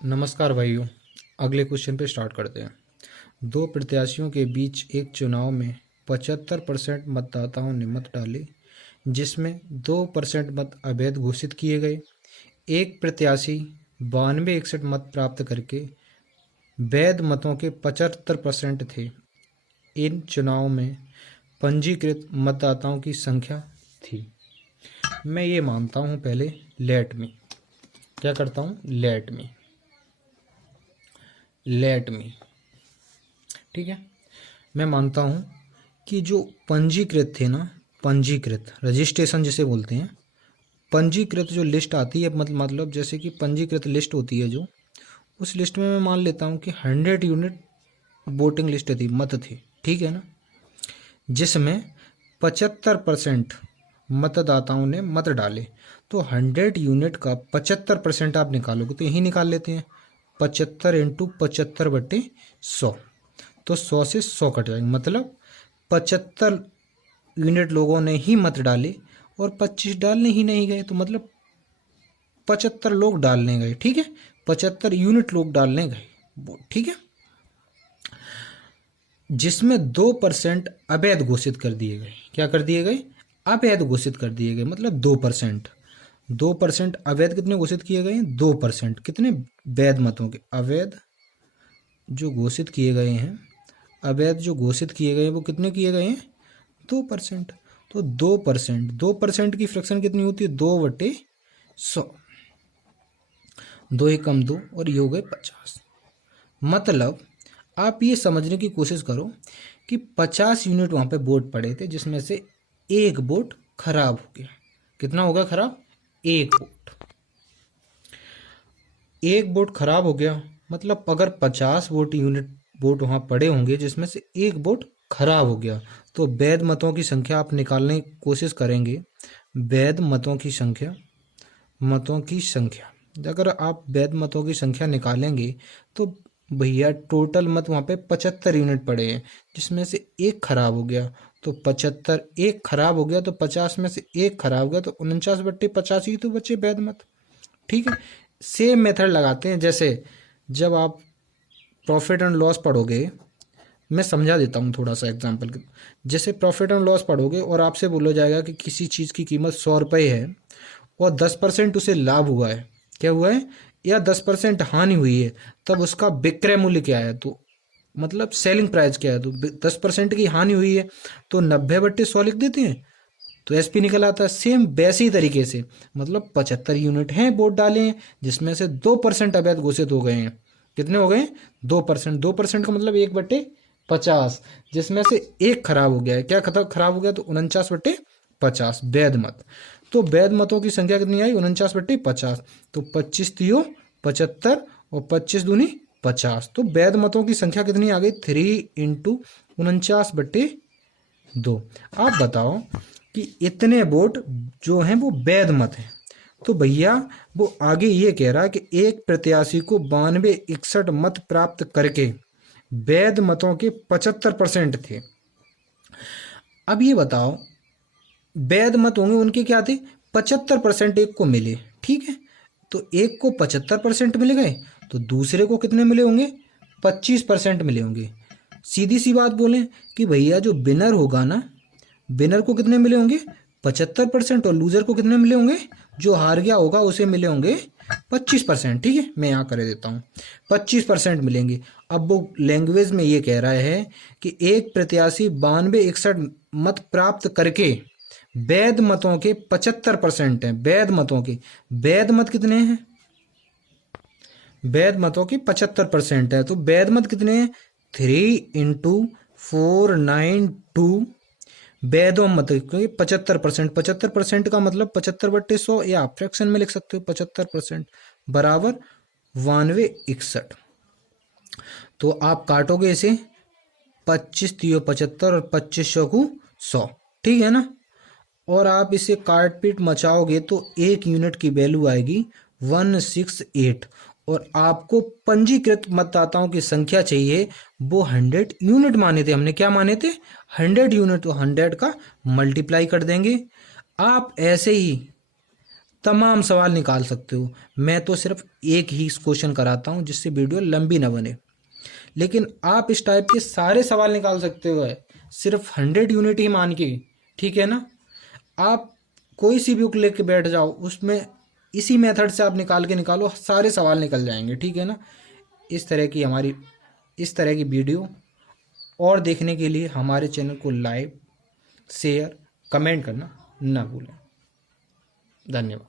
नमस्कार भाइयों। अगले क्वेश्चन पे स्टार्ट करते हैं। दो प्रत्याशियों के बीच एक चुनाव में 75% मतदाताओं ने मत डाले, जिसमें 2% मत अवैध घोषित किए गए। एक प्रत्याशी 92-61 मत प्राप्त करके वैध मतों के 75% थे। इन चुनाव में पंजीकृत मतदाताओं की संख्या थी। मैं ये मानता हूँ, पहले लेट मी क्या करता हूँ, लेट मी ठीक है। मैं मानता हूँ कि जो पंजीकृत थे ना, पंजीकृत रजिस्ट्रेशन जिसे बोलते हैं, पंजीकृत जो लिस्ट आती है, मतलब जैसे कि पंजीकृत लिस्ट होती है जो, उस लिस्ट में मैं मान लेता हूँ कि 100 यूनिट वोटिंग लिस्ट थी, मत थे, ठीक है ना, जिसमें 75% मतदाताओं ने मत डाले। तो 100 यूनिट का 75% आप निकालोगे तो यही निकाल लेते हैं, 75 इंटू 75/100। तो 100 से 100 कट जाएंगे, मतलब 75 यूनिट लोगों ने ही मत डाले और 25 डालने ही नहीं गए, तो मतलब 75 लोग डालने गए, ठीक है, 75 यूनिट लोग डालने गए, ठीक है, जिसमें 2% अवैध घोषित कर दिए गए। क्या कर दिए गए? अवैध घोषित कर दिए गए, मतलब 2% अवैध कितने घोषित किए गए? 2%। कितने? वैध मतों के। अवैध जो घोषित किए गए हैं, अवैध जो घोषित किए गए हैं वो कितने किए गए हैं? 2%। तो 2% की फ्रैक्शन कितनी होती है? 2/100। 2 एकम 2 और ये हो गए 50। मतलब आप ये समझने की कोशिश करो कि 50 यूनिट वहाँ पे वोट पड़े थे, जिसमें से एक वोट खराब हो गया। कितना होगा खराब? एक वोट खराब हो गया। मतलब अगर 50 यूनिट वोट वहाँ पड़े होंगे, जिसमें से एक वोट खराब हो गया, तो वैध मतों की संख्या आप निकालने की कोशिश करेंगे। वैध मतों की संख्या, अगर आप वैध मतों की संख्या निकालेंगे तो भैया टोटल मत वहाँ पे 75 यूनिट पड़े हैं, जिसमें से एक खराब हो गया, तो 75, एक खराब हो गया तो 50 में से एक खराब हो गया, तो 49/50 ही तो बचे वैध मत, ठीक है। सेम मेथड लगाते हैं, जैसे जब आप प्रॉफिट एंड लॉस पढ़ोगे, मैं समझा देता हूँ थोड़ा सा एग्जाम्पल। जैसे प्रॉफिट एंड लॉस पढ़ोगे और आपसे बोला जाएगा कि किसी चीज़ की कीमत 100 रुपये है और 10% उसे लाभ हुआ है, क्या हुआ है, या 10% हानि हुई है, तब उसका विक्रय मूल्य क्या है, तो मतलब सेलिंग प्राइस क्या है, तो 10% की हानि हुई है तो 90/100 लिख देते हैं, तो एसपी निकल आता है। सेम वैसे ही तरीके से, मतलब 75 यूनिट हैं वोट डाले हैं, जिसमें से 2% अवैध घोषित हो गए हैं। कितने हो गए? 2%। 2% का मतलब 1/50, जिसमें से एक खराब हो गया है। क्या खराब हो गया? तो 49/50 वैध मत। तो वैध मतों की संख्या कितनी आई? 49/50। तो 25 तियो 75 और 25 दूनी 50। तो वैध मतों की संख्या कितनी आ गई? 3 × 49/2। आप बताओ कि इतने वोट जो हैं वो वैध मत हैं। तो भैया वो आगे ये कह रहा है कि एक प्रत्याशी को 92-61 मत प्राप्त करके वैध मतों के 75% थे। अब ये बताओ, वैध मत होंगे उनके क्या थे? 75% एक को मिले, ठीक है, तो एक को 75% मिल गए, तो दूसरे को कितने मिले होंगे? 25% मिले होंगे। सीधी सी बात बोलें कि भैया जो विनर होगा ना, विनर को कितने मिले होंगे? 75%। और लूजर को कितने मिले होंगे? जो हार गया होगा उसे मिले होंगे 25%, ठीक है, मैं यहाँ कर देता हूँ, 25% मिलेंगे। अब वो लैंग्वेज में ये कह रहा है कि एक प्रत्याशी 92-61 मत प्राप्त करके वैध मतों के 75% हैं। वैध मतों के, वैध मत कितने हैं? वैध मतों के 75% है, तो वैध मत कितने हैं? 3 × 492 वैधों मत के 75%। 75% का मतलब 75/100, या आप फ्रैक्शन में लिख सकते हो 75% बराबर 92-61। तो आप काटोगे इसे, 25 तियो 75 और 2500 को 100, ठीक है ना, और आप इसे काट पीट मचाओगे तो एक यूनिट की वैल्यू आएगी 168। और आपको पंजीकृत मतदाताओं की संख्या चाहिए, वो 100 यूनिट माने थे हमने। क्या माने थे? 100 यूनिट। तो 100 का मल्टीप्लाई कर देंगे। आप ऐसे ही तमाम सवाल निकाल सकते हो। मैं तो सिर्फ एक ही क्वेश्चन कराता हूँ जिससे वीडियो लंबी ना बने, लेकिन आप इस टाइप के सारे सवाल निकाल सकते हो सिर्फ 100 यूनिट ही मान के। ठीक है ना? आप कोई सी बुक लेके बैठ जाओ, उसमें इसी मेथड से आप निकाल के निकालो, सारे सवाल निकल जाएंगे। ठीक है ना? इस तरह की वीडियो और देखने के लिए हमारे चैनल को लाइक, शेयर, कमेंट करना ना भूलें। धन्यवाद।